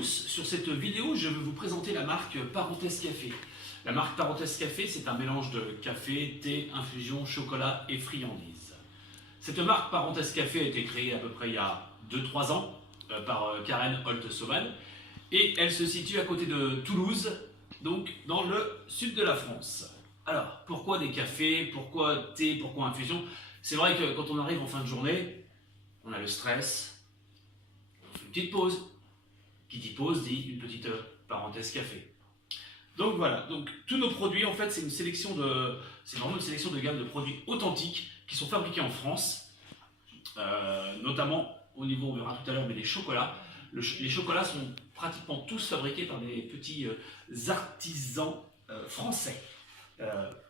tous, sur cette vidéo je vais vous présenter la marque Parenthèse Café. La marque Parenthèse Café, c'est un mélange de café, thé, infusion, chocolat et friandises. Cette marque Parenthèse Café a été créée à peu près il y a 2-3 ans par Karen Holt-Sauval et elle se situe à côté de Toulouse, donc dans le sud de la France. Alors, pourquoi des cafés, pourquoi thé, pourquoi infusion? C'est vrai que quand on arrive en fin de journée, on a le stress, on fait une petite pause. Qui dit pause dit une petite parenthèse café. Donc voilà, donc tous nos produits en fait c'est vraiment une sélection de gamme de produits authentiques qui sont fabriqués en France, notamment au niveau, on verra tout à l'heure, mais des chocolats. Les chocolats sont pratiquement tous fabriqués par des petits artisans français.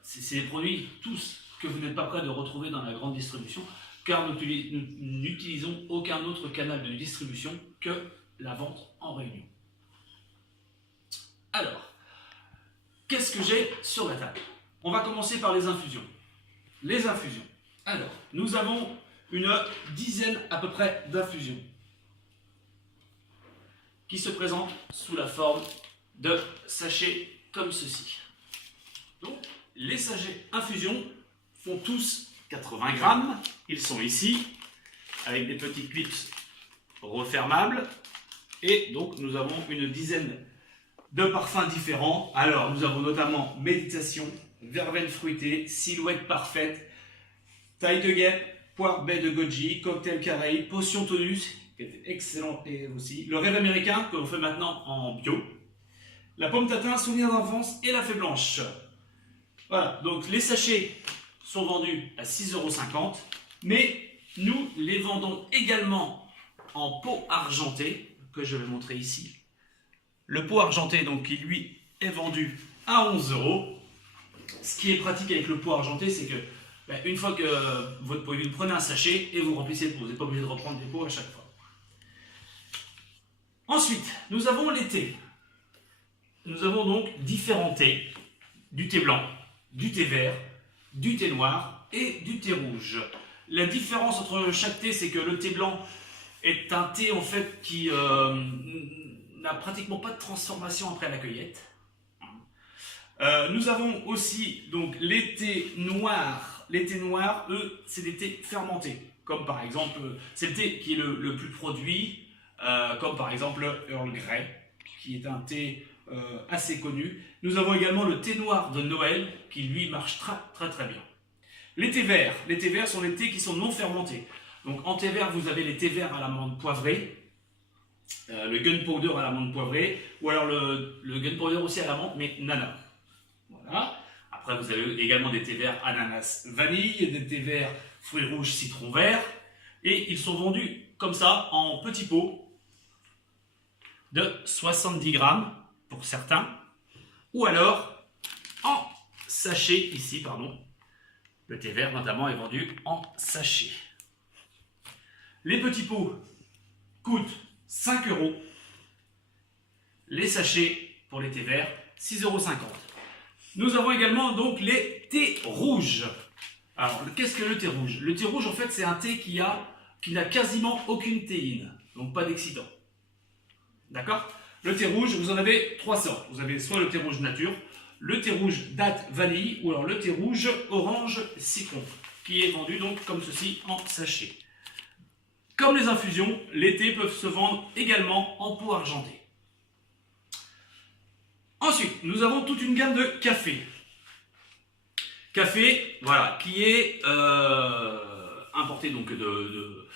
C'est des produits tous que vous n'êtes pas prêts de retrouver dans la grande distribution, car nous n'utilisons aucun autre canal de distribution que la vente en réunion. Alors, qu'est-ce que j'ai sur la table? On va commencer par les infusions. Les infusions. Alors, nous avons une dizaine à peu près d'infusions qui se présentent sous la forme de sachets comme ceci. Donc, les sachets infusion font tous 80 grammes. Ils sont ici, avec des petits clips refermables. Et donc, nous avons une dizaine de parfums différents. Alors, nous avons notamment méditation, verveine fruitée, silhouette parfaite, taille de guêpe, poire baie de goji, cocktail caraïbe, potion tonus, qui est excellent et aussi, le rêve américain, que l'on fait maintenant en bio, la pomme tatin, souvenir d'enfance et la fée blanche. Voilà, donc les sachets sont vendus à 6,50 €, mais nous les vendons également en pot argenté, que je vais montrer ici. Le pot argenté, donc, qui lui est vendu à 11 €. Ce qui est pratique avec le pot argenté, c'est que une fois que votre pot, vous prenez un sachet et vous remplissez le pot. Vous n'êtes pas obligé de reprendre des pots à chaque fois. Ensuite, nous avons les thés. Nous avons donc différents thés. Du thé blanc, du thé vert, du thé noir et du thé rouge. La différence entre chaque thé, c'est que le thé blanc est un thé en fait qui n'a pratiquement pas de transformation après la cueillette. Nous avons aussi donc les thés noirs. Les thés noirs, eux, c'est des thés fermentés. Comme par exemple, c'est le thé qui est le plus produit, comme par exemple Earl Grey, qui est un thé assez connu. Nous avons également le thé noir de Noël, qui lui marche très bien. Les thés verts sont les thés qui sont non fermentés. Donc en thé vert, vous avez les thés verts à l'amande poivrée, le gunpowder à l'amande poivrée, ou alors le gunpowder aussi à l'amande, mais nana. Voilà. Après, vous avez également des thés verts ananas vanille, des thés verts fruits rouges citron vert, et ils sont vendus comme ça en petits pots de 70 grammes pour certains, ou alors en sachet ici, pardon. Le thé vert notamment est vendu en sachet. Les petits pots coûtent 5 €. Les sachets pour les thés verts, 6,50 €. Nous avons également donc les thés rouges. Alors, qu'est-ce que le thé rouge? Le thé rouge, en fait, c'est un thé qui n'a quasiment aucune théine, donc pas d'excitant. D'accord? Le thé rouge, vous en avez 3 sortes. Vous avez soit le thé rouge nature, le thé rouge date vanille, ou alors le thé rouge orange citron, qui est vendu donc comme ceci en sachet. Comme les infusions, les thés peuvent se vendre également en pot argenté. Ensuite, nous avons toute une gamme de café. Café, voilà, qui est importé donc de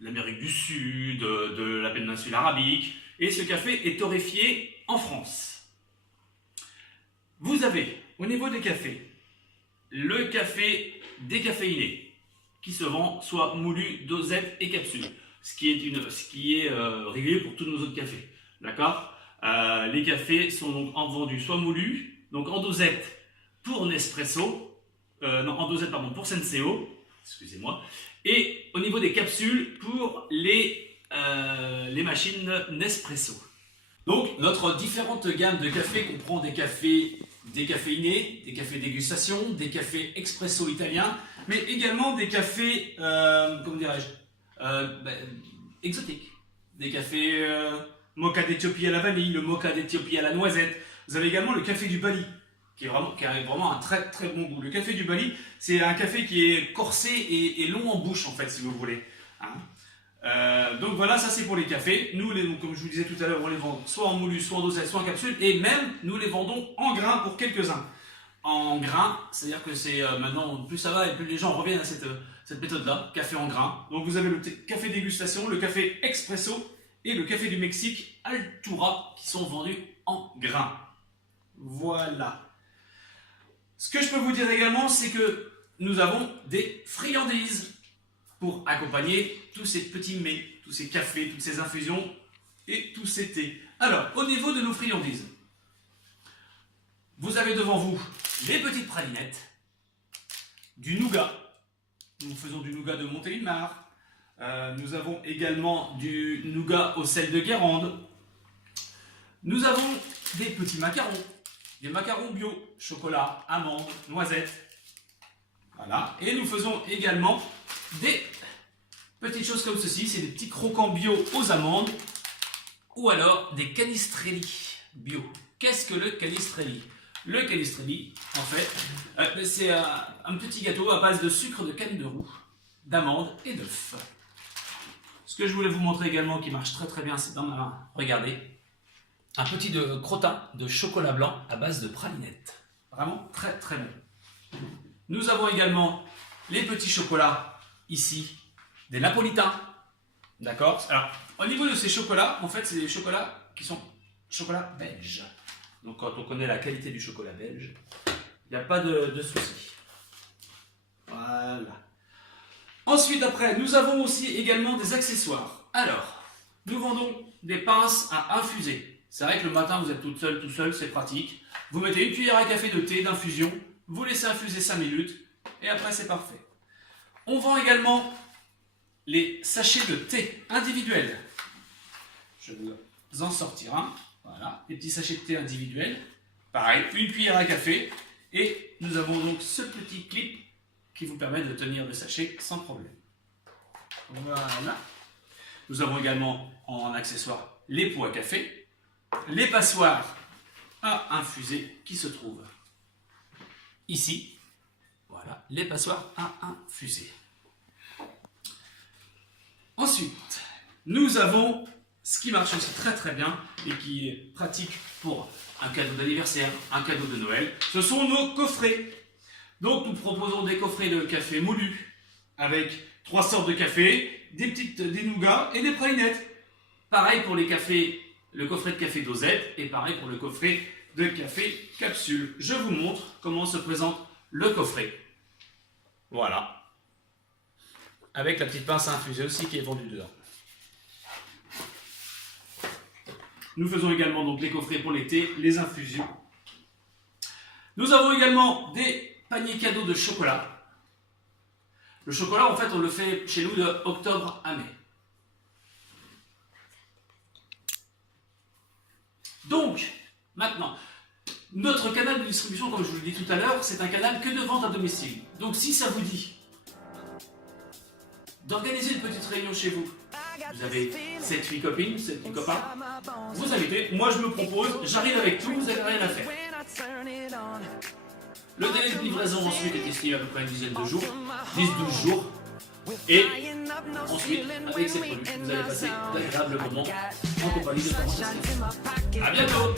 l'Amérique du Sud, de la péninsule arabique, et ce café est torréfié en France. Vous avez, au niveau des cafés, le café décaféiné, qui se vend soit moulu, dosette et capsule, ce qui est régulier pour tous nos autres cafés. D'accord? Les cafés sont donc vendus soit moulus, donc en dosette pour Nespresso, en dosette pardon pour Senseo, excusez-moi, et au niveau des capsules pour les machines Nespresso. Donc notre différente gamme de cafés comprend des cafés décaféinés, des cafés dégustation, des cafés expresso italiens, mais également des cafés, comment dirais-je, exotiques, des cafés mocha d'Éthiopie à la vanille, le mocha d'Éthiopie à la noisette. Vous avez également le café du Bali, qui a vraiment un très très bon goût. Le café du Bali, c'est un café qui est corsé et long en bouche, en fait, si vous voulez. Donc voilà, ça c'est pour les cafés. Nous, comme je vous disais tout à l'heure, on les vend soit en moulu, soit en dosette, soit en capsule. Et même, nous les vendons en grains pour quelques-uns. En grains, c'est-à-dire que c'est maintenant, plus ça va et plus les gens reviennent à cette méthode-là, café en grains. Donc vous avez le café dégustation, le café expresso et le café du Mexique Altura qui sont vendus en grains. Voilà. Ce que je peux vous dire également, c'est que nous avons des friandises pour accompagner tous ces petits mets, tous ces cafés, toutes ces infusions et tous ces thés. Alors, au niveau de nos friandises, vous avez devant vous des petites pralinettes, du nougat. Nous faisons du nougat de Montélimar. Nous avons également du nougat au sel de Guérande. Nous avons des petits macarons, des macarons bio, chocolat, amandes, noisettes. Voilà. Et nous faisons également des petites choses comme ceci, c'est des petits croquants bio aux amandes ou alors des canistrelli bio. Qu'est-ce que le canistrelli? Le canistrelli, en fait, c'est un petit gâteau à base de sucre de canne de roue, d'amandes et d'œufs. Ce que je voulais vous montrer également qui marche très très bien, c'est dans ma main. Regardez, un petit crottin de chocolat blanc à base de pralinettes. Vraiment très très bon. Nous avons également les petits chocolats ici, des napolitains. D'accord? Alors, au niveau de ces chocolats, en fait, c'est des chocolats qui sont chocolats belges. Donc, quand on connaît la qualité du chocolat belge, il n'y a pas de souci. Voilà. Ensuite, après, nous avons aussi également des accessoires. Alors, nous vendons des pinces à infuser. C'est vrai que le matin, vous êtes tout seul, c'est pratique. Vous mettez une cuillère à café de thé d'infusion, vous laissez infuser 5 minutes, et après, c'est parfait. On vend également les sachets de thé individuels. Je vais vous en sortir un. Voilà, des petits sachets de thé individuels. Pareil, une cuillère à café. Et nous avons donc ce petit clip qui vous permet de tenir le sachet sans problème. Voilà. Nous avons également en accessoire les pots à café, les passoires à infuser qui se trouvent ici. Voilà, les passoires à infuser. Ensuite, nous avons ce qui marche aussi très très bien et qui est pratique pour un cadeau d'anniversaire, un cadeau de Noël, ce sont nos coffrets. Donc nous proposons des coffrets de café moulu avec 3 sortes de café, des nougats et des pralinettes. Pareil pour les cafés, le coffret de café dosette et pareil pour le coffret de café capsule. Je vous montre comment se présente le coffret. Voilà. Avec la petite pince à infuser aussi qui est vendue dedans. Nous faisons également donc les coffrets pour l'été, les infusions. Nous avons également des paniers cadeaux de chocolat. Le chocolat, en fait, on le fait chez nous de octobre à mai. Donc, maintenant, notre canal de distribution, comme je vous l'ai dit tout à l'heure, c'est un canal que de vente à domicile. Donc, si ça vous dit d'organiser une petite réunion chez vous, vous avez 7-8 copines, 7-8 copains, vous invitez, moi je me propose, j'arrive avec tout, vous n'avez rien à faire. Le délai de livraison ensuite est estimé à peu près une dizaine de jours, 10-12 jours, et ensuite, avec ces produits, vous allez passer d'agréables moments en compagnie de Thomas. À bientôt!